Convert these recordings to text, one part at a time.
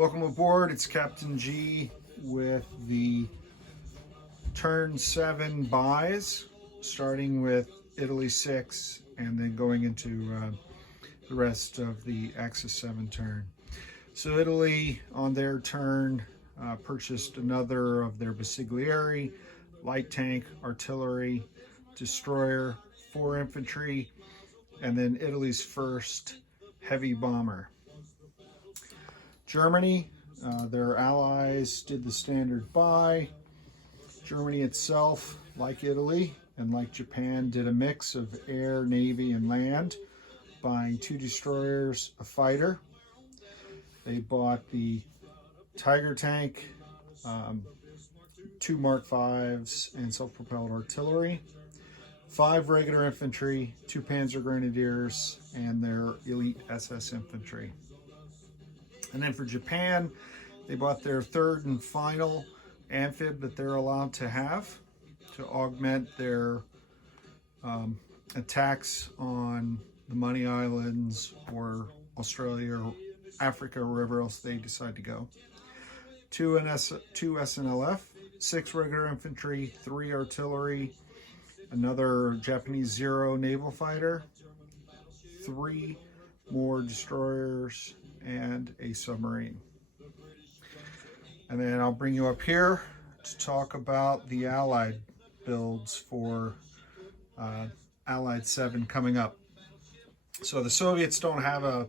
Welcome aboard. It's Captain G with the turn 7 buys, starting with Italy 6 and then going into the rest of the Axis 7 turn. So Italy on their turn purchased another of their Basiglieri, light tank, artillery, destroyer, 4 infantry, and then Italy's first heavy bomber. Germany, their allies did the standard buy. Germany itself, like Italy and like Japan, did a mix of air, navy, and land, buying 2 destroyers, a fighter. They bought the Tiger tank, 2 Mark V's, and self-propelled artillery, 5 regular infantry, 2 Panzer Grenadiers, and their elite SS infantry. And then for Japan, they bought their 3rd and final amphib that they're allowed to have to augment their attacks on the Money Islands or Australia or Africa or wherever else they decide to go. 2 SNLF, 6 regular infantry, 3 artillery, another Japanese Zero naval fighter, 3 more destroyers, and a submarine. And then I'll bring you up here to talk about the Allied builds for Allied 7 coming up. So the Soviets don't have a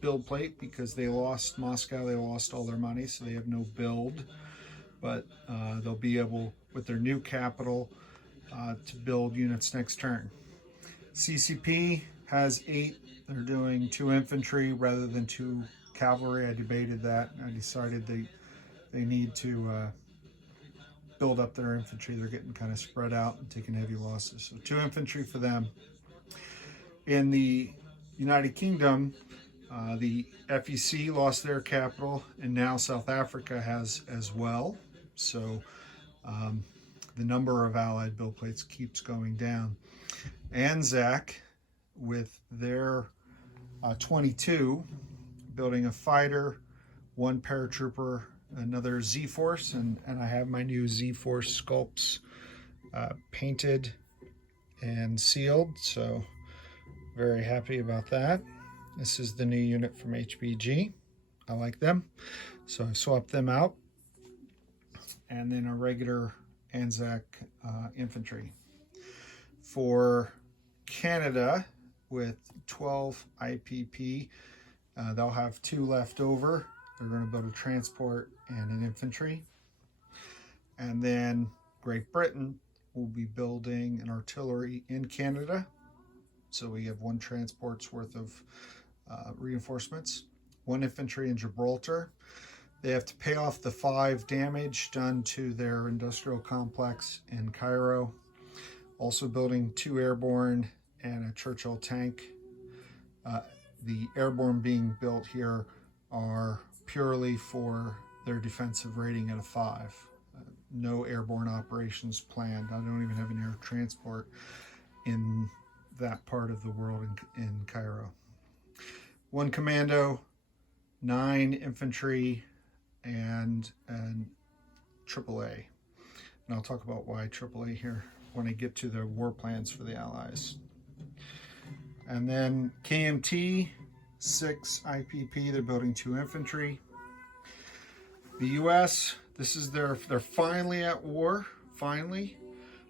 build plate because they lost Moscow, they lost all their money, so they have no build, but they'll be able, with their new capital, to build units next turn. CCP has 8. They're doing 2 infantry rather than 2 cavalry. I debated that. I decided they need to build up their infantry. They're getting kind of spread out and taking heavy losses. So 2 infantry for them. In the United Kingdom, the FEC lost their capital, and now South Africa has as well. So the number of Allied build plates keeps going down. Anzac, with their 22, building a fighter, 1 paratrooper, another Z-Force, and I have my new Z-Force sculpts painted and sealed, so very happy about that. This is the new unit from HBG. I like them, so I swapped them out. And then a regular Anzac infantry. For Canada, with 12 IPP, they'll have 2 left over. They're going to build a transport and an infantry. And then Great Britain will be building an artillery in Canada. So we have 1 transport's worth of reinforcements, 1 infantry in Gibraltar. They have to pay off the 5 damage done to their industrial complex in Cairo. Also building 2 airborne and a Churchill tank. The airborne being built here are purely for their defensive rating at a 5. No airborne operations planned. I don't even have an air transport in that part of the world in Cairo. 1 commando, 9 infantry, and an AAA. And I'll talk about why AAA here when I get to the war plans for the Allies. And then KMT, 6 IPP, they're building 2 infantry. The US, this is they're finally at war, finally.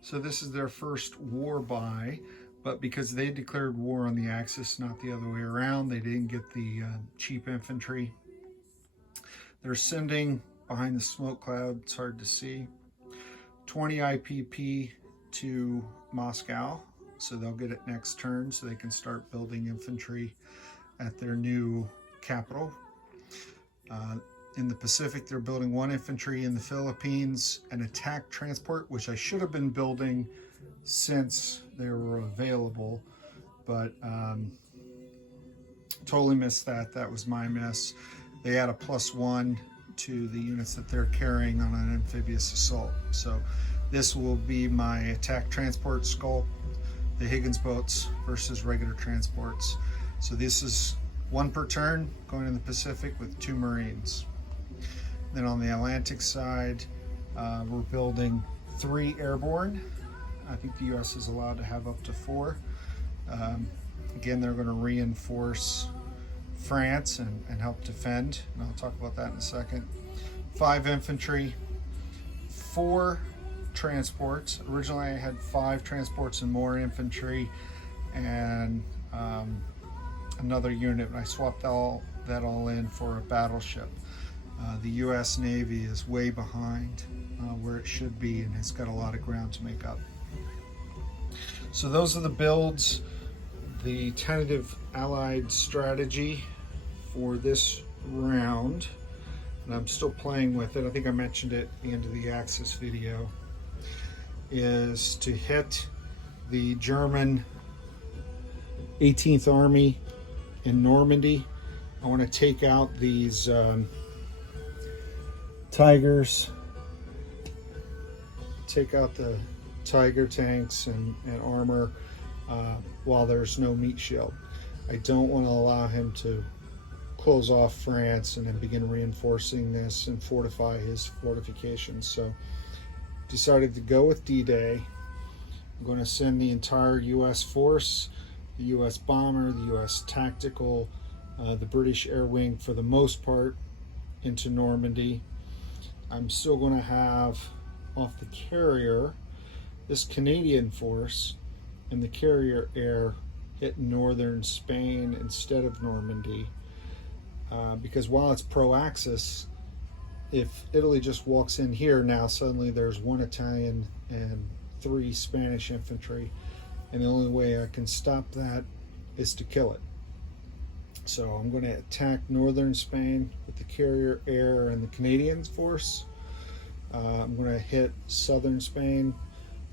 So this is their first war buy, but because they declared war on the Axis, not the other way around, they didn't get the cheap infantry. They're sending, behind the smoke cloud, it's hard to see, 20 IPP to Moscow. So they'll get it next turn so they can start building infantry at their new capital. In the Pacific, they're building 1 infantry in the Philippines, an attack transport, which I should have been building since they were available, but totally missed that. That was my miss. They add a +1 to the units that they're carrying on an amphibious assault. So this will be my attack transport sculpt, the Higgins boats versus regular transports. So this is 1 per turn going in the Pacific with 2 Marines. Then on the Atlantic side, we're building 3 airborne. I think the U.S. is allowed to have up to 4. Again, they're going to reinforce France and help defend, and I'll talk about that in a second. 5 infantry, 4 transports. Originally I had 5 transports and more infantry, and another unit, and I swapped that all in for a battleship. The U.S. Navy is way behind where it should be and has got a lot of ground to make up. So those are the builds. The tentative Allied strategy for this round, and I'm still playing with it. I think I mentioned it at the end of the Axis video, is to hit the German 18th Army in Normandy. I want to take out these Tigers, take out the Tiger tanks and armor while there's no meat shield. I don't want to allow him to close off France and then begin reinforcing this and fortify his fortifications. So decided to go with D-Day. I'm going to send the entire U.S. force, the U.S. bomber, the U.S. tactical, the British air wing for the most part into Normandy. I'm still going to have off the carrier this Canadian force and the carrier air hit northern Spain instead of Normandy, because while it's pro-Axis, if Italy just walks in here now, suddenly there's 1 Italian and 3 Spanish infantry, and the only way I can stop that is to kill it. So I'm going to attack northern Spain with the carrier air and the Canadian force. I'm going to hit southern Spain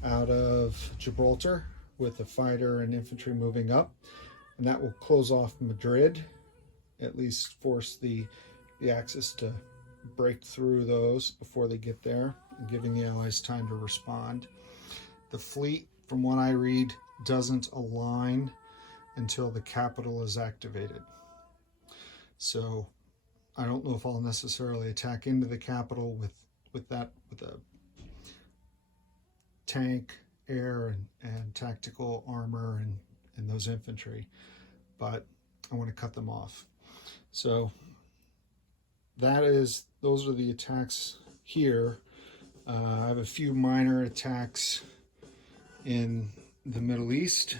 out of Gibraltar with the fighter and infantry moving up, and that will close off Madrid, at least force the Axis to break through those before they get there, and giving the Allies time to respond. The fleet, from what I read, doesn't align until the capital is activated. So I don't know if I'll necessarily attack into the capital with a tank, air, and tactical armor and those infantry, but I want to cut them off. So those are the attacks here. I have a few minor attacks in the Middle East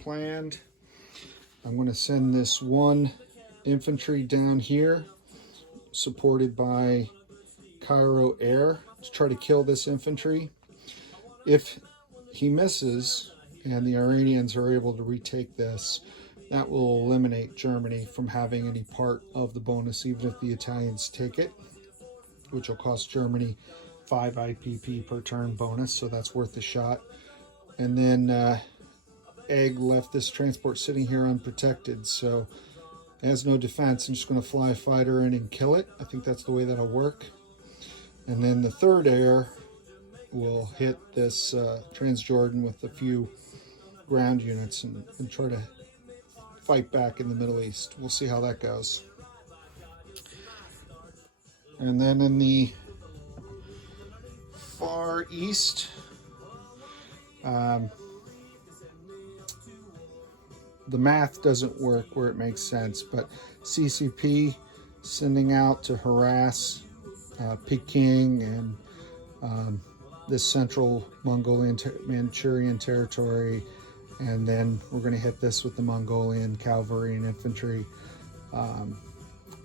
planned. I'm going to send this 1 infantry down here, supported by Cairo air, to try to kill this infantry. If he misses and the Iranians are able to retake this, that will eliminate Germany from having any part of the bonus, even if the Italians take it, which will cost Germany 5 IPP per turn bonus, so that's worth a shot. And then Egg left this transport sitting here unprotected, so it has no defense. I'm just going to fly a fighter in and kill it. I think that's the way that'll work. And then the 3rd air will hit this Transjordan with a few ground units and try to fight back in the Middle East. We'll see how that goes. And then in the Far East, the math doesn't work where it makes sense, but CCP sending out to harass Peking and this central Mongolian Manchurian territory, and then we're going to hit this with the Mongolian cavalry and infantry,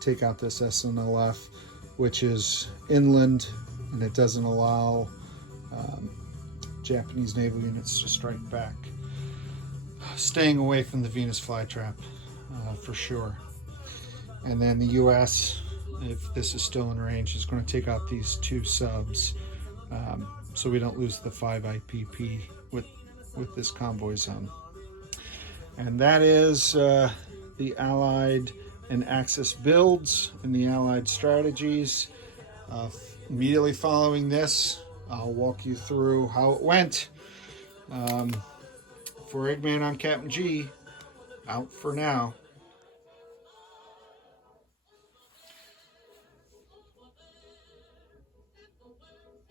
take out this SNLF, which is inland, and it doesn't allow Japanese naval units to strike back. Staying away from the Venus flytrap for sure. And then the U.S., if this is still in range, is going to take out these 2 subs, so we don't lose the 5 IPP with this convoy zone. And that is the Allied and Axis builds and the Allied strategies. Immediately following this, I'll walk you through how it went. For Eggman, I'm Captain G, out for now.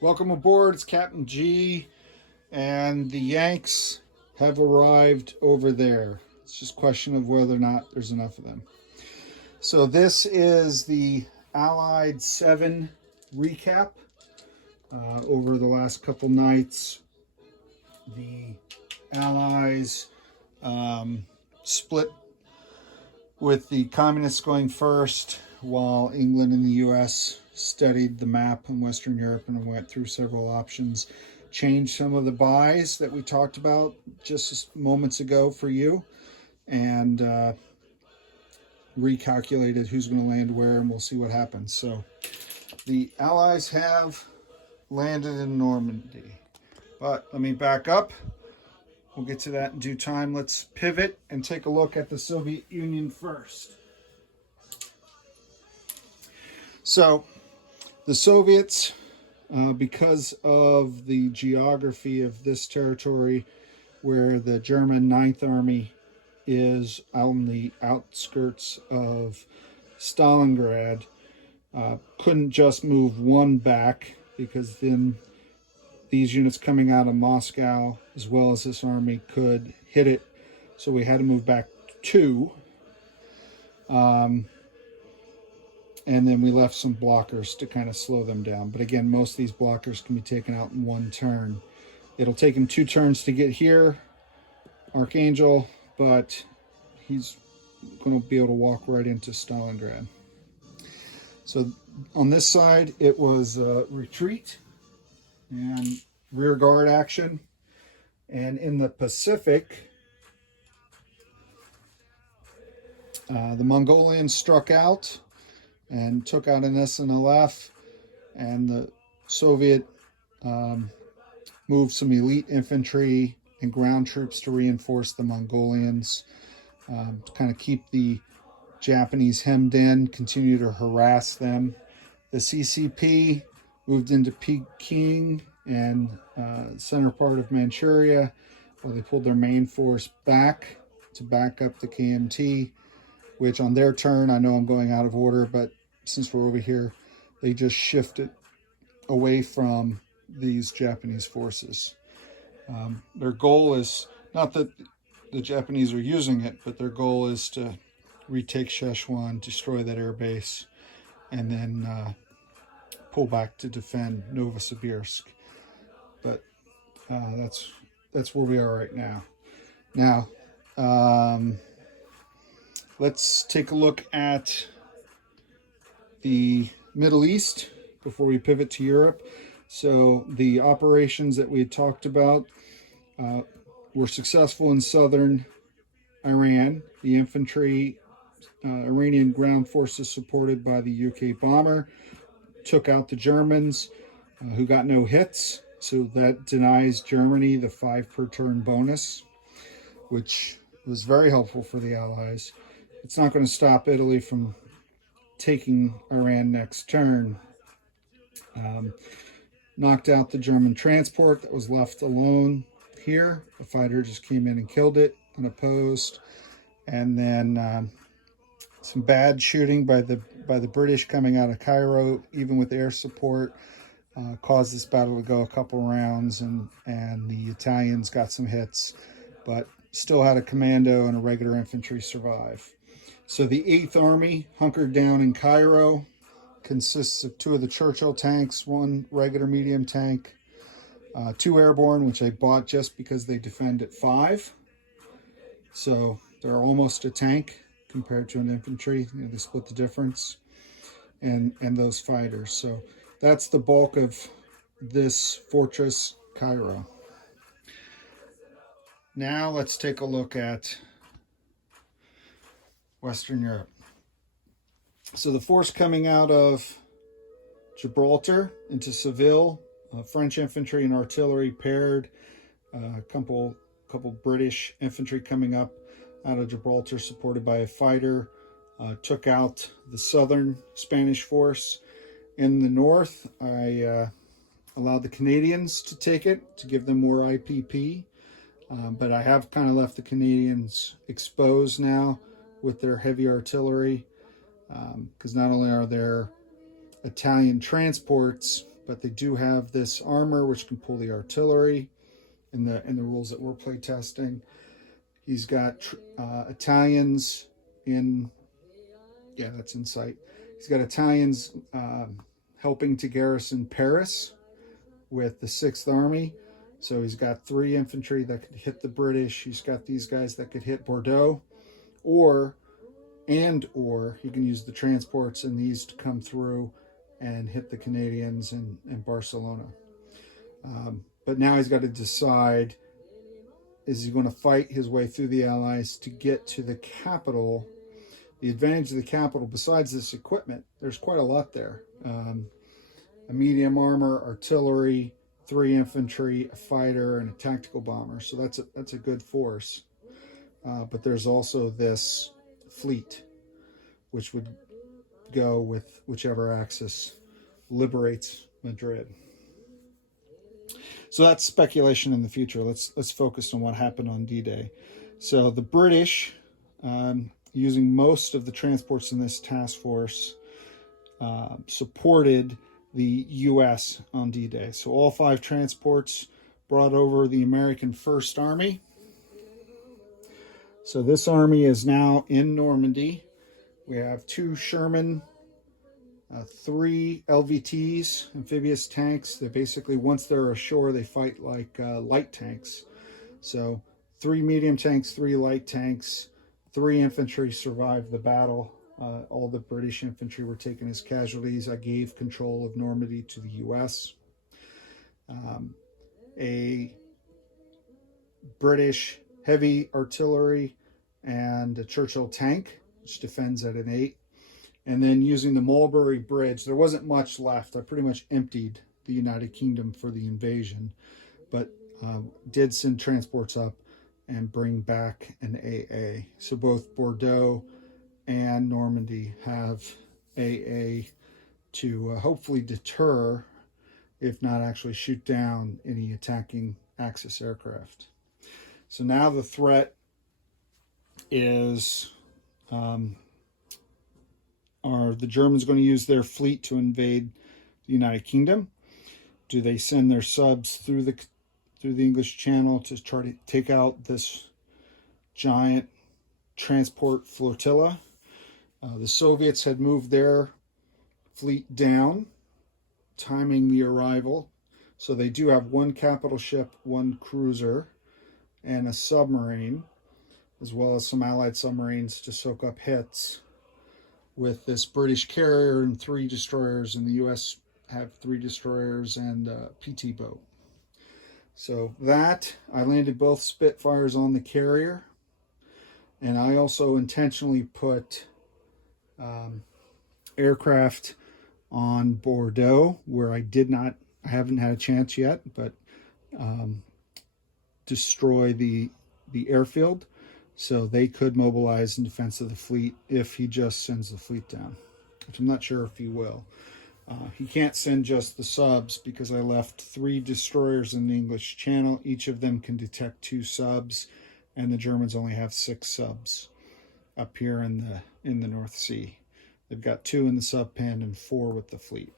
Welcome aboard. It's Captain G, and the Yanks have arrived over there. It's just a question of whether or not there's enough of them. So this is the Allied 7 recap. Over the last couple nights, the Allies split with the Communists going first, while England and the US studied the map in Western Europe and went through several options, changed some of the buys that we talked about just moments ago for you, and recalculated who's going to land where, and we'll see what happens. So the Allies have landed in Normandy. But let me back up. We'll get to that in due time. Let's pivot and take a look at the Soviet Union first. So the Soviets, because of the geography of this territory, where the German 9th Army is on the outskirts of Stalingrad, couldn't just move one back, because then these units coming out of Moscow, as well as this army, could hit it. So we had to move back 2. And then we left some blockers to kind of slow them down. But again, most of these blockers can be taken out in one turn. It'll take him 2 turns to get here, Archangel, but he's going to be able to walk right into Stalingrad. So on this side, it was retreat and rear guard action. And in the Pacific, the Mongolians struck out and took out an SNLF, and the Soviet moved some elite infantry and ground troops to reinforce the Mongolians, to kind of keep the Japanese hemmed in, continue to harass them. The CCP moved into Peking and center part of Manchuria, while they pulled their main force back to back up the KMT, which on their turn, I know I'm going out of order, but since we're over here, they just shifted away from these Japanese forces. Their goal is, not that the Japanese are using it, but their goal is to retake Szechuan, destroy that air base, and then pull back to defend Novosibirsk. But that's where we are right now. Now, let's take a look at the Middle East before we pivot to Europe. So the operations that we had talked about were successful in southern Iran. The infantry, Iranian ground forces supported by the UK bomber, took out the Germans, who got no hits. So that denies Germany the 5 per turn bonus, which was very helpful for the Allies. It's not going to stop Italy from taking Iran next turn. Knocked out the German transport that was left alone here. The fighter just came in and killed it unopposed. And then some bad shooting by the British coming out of Cairo, even with air support, caused this battle to go a couple rounds, and the Italians got some hits, but still had a commando and a regular infantry survive. So the 8th Army hunkered down in Cairo, consists of 2 of the Churchill tanks, 1 regular medium tank, 2 airborne, which I bought just because they defend at 5. So they're almost a tank compared to an infantry. You know, they split the difference, and those fighters. So that's the bulk of this fortress, Cairo. Now let's take a look at Western Europe. So the force coming out of Gibraltar into Seville, French infantry and artillery paired, a couple British infantry coming up out of Gibraltar supported by a fighter, took out the southern Spanish force. In the north, I allowed the Canadians to take it to give them more IPP, but I have kind of left the Canadians exposed now with their heavy artillery, because not only are there Italian transports, but they do have this armor which can pull the artillery in the rules that we're play testing. He's got Italians in, yeah, that's in sight. He's got Italians helping to garrison Paris with the 6th Army. So he's got 3 infantry that could hit the British. He's got these guys that could hit Bordeaux, or he can use the transports and these to come through and hit the Canadians in Barcelona. But now he's got to decide, is he going to fight his way through the Allies to get to the capital? The advantage of the capital, besides this equipment, there's quite a lot there. A medium armor, artillery, 3 infantry, a fighter, and a tactical bomber. So that's a good force. But there's also this fleet, which would go with whichever Axis liberates Madrid. So that's speculation in the future. Let's focus on what happened on D-Day. So the British, using most of the transports in this task force, supported the U.S. on D-Day. So all 5 transports brought over the American First Army. So this army is now in Normandy. We have 2 Sherman, 3 LVTs, amphibious tanks. They basically, once they're ashore, they fight like light tanks. So 3 medium tanks, 3 light tanks, 3 infantry survived the battle. All the British infantry were taken as casualties. I gave control of Normandy to the U.S. A British heavy artillery and a Churchill tank, which defends at an 8. And then using the Mulberry Bridge, there wasn't much left. I pretty much emptied the United Kingdom for the invasion, but did send transports up and bring back an AA. So both Bordeaux and Normandy have AA to hopefully deter, if not actually shoot down, any attacking Axis aircraft. So now the threat is, are the Germans going to use their fleet to invade the United Kingdom? Do they send their subs through the English Channel to try to take out this giant transport flotilla? The Soviets had moved their fleet down, timing the arrival. So they do have 1 capital ship, 1 cruiser, and a submarine, as well as some Allied submarines to soak up hits, with this British carrier and 3 destroyers, and the U.S. have 3 destroyers and a PT boat. So that, I landed both Spitfires on the carrier, and I also intentionally put aircraft on Bordeaux, where I haven't had a chance yet, but destroy the airfield, so they could mobilize in defense of the fleet if he just sends the fleet down, which I'm not sure if he will. He can't send just the subs because I left 3 destroyers in the English Channel. Each of them can detect 2 subs, and the Germans only have 6 subs up here in the North Sea. They've got 2 in the sub pen and 4 with the fleet.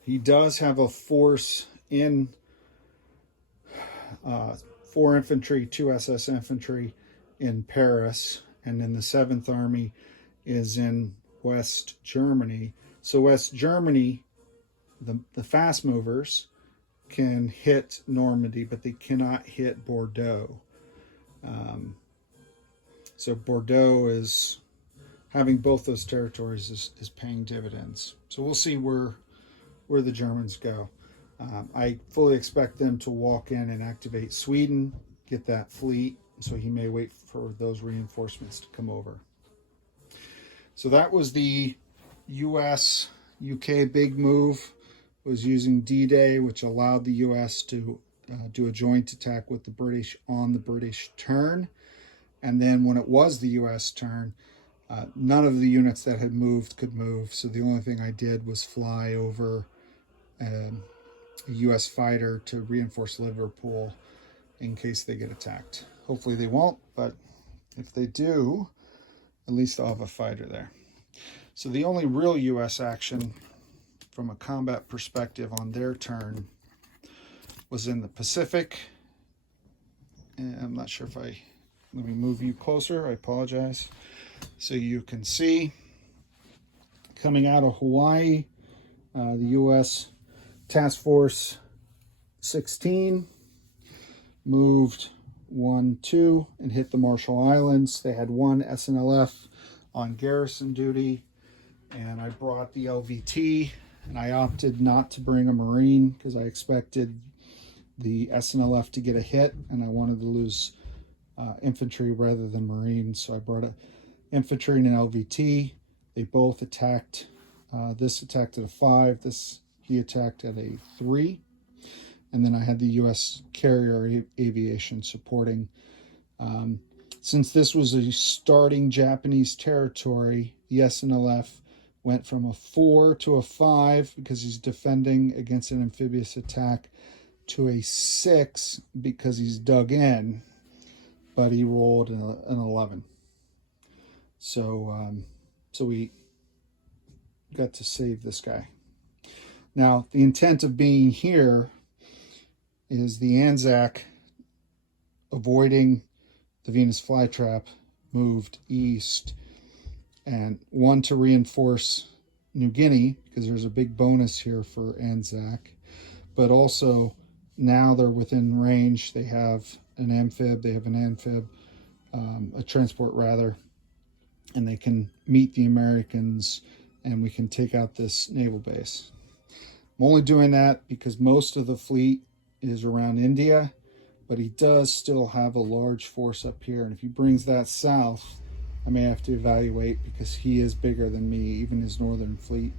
He does have a force in 4 infantry, 2 SS infantry in Paris, and then the 7th Army is in West Germany. So West Germany, the fast movers, can hit Normandy, but they cannot hit Bordeaux. So Bordeaux is having both those territories is paying dividends. So we'll see where the Germans go. I fully expect them to walk in and activate Sweden, get that fleet, so he may wait for those reinforcements to come over. So that was the US-UK big move. It was using D-Day, which allowed the US to do a joint attack with the British on the British turn. And then when it was the US turn, none of the units that had moved could move. So the only thing I did was fly over a US fighter to reinforce Liverpool in case they get attacked. Hopefully they won't, but if they do, at least I'll have a fighter there. So the only real US action from a combat perspective on their turn was in the Pacific. And I'm not sure if let me move you closer, I apologize. So you can see coming out of Hawaii, the U.S. Task Force 16 moved 1-2 and hit the Marshall Islands. They had one SNLF on garrison duty, and I brought the LVT, and I opted not to bring a Marine because I expected the SNLF to get a hit, and I wanted to lose infantry rather than Marines. So I brought an infantry and an LVT. They both attacked. This attacked at a 5. He attacked at a 3. And then I had the U.S. carrier aviation supporting. Since this was a starting Japanese territory, the SNLF went from a 4 to a 5 because he's defending against an amphibious attack, to a 6 because he's dug in, but he rolled an 11. So we got to save this guy. Now, the intent of being here is the Anzac, avoiding the Venus flytrap, moved east, and one, to reinforce New Guinea, because there's a big bonus here for Anzac, but also now they're within range. They have an amphib, a transport rather, and they can meet the Americans, and we can take out this naval base. I'm only doing that because most of the fleet is around India, but he does still have a large force up here, and if he brings that south, I may have to evaluate, because he is bigger than me, even his northern fleet,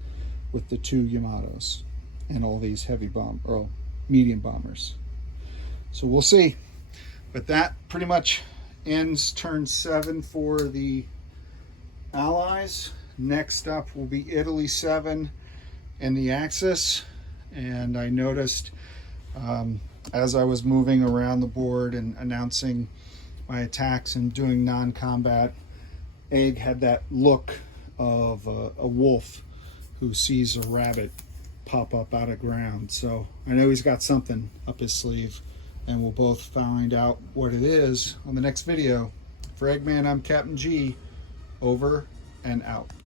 with the 2 Yamatos and all these medium bombers. So we'll see. But that pretty much ends turn 7 for the Allies. Next up will be Italy 7 and the Axis. And I noticed as I was moving around the board and announcing my attacks and doing non-combat, Egg had that look of a wolf who sees a rabbit pop up out of ground. So I know he's got something up his sleeve, and we'll both find out what it is on the next video. For Eggman, I'm Captain G. Over and out.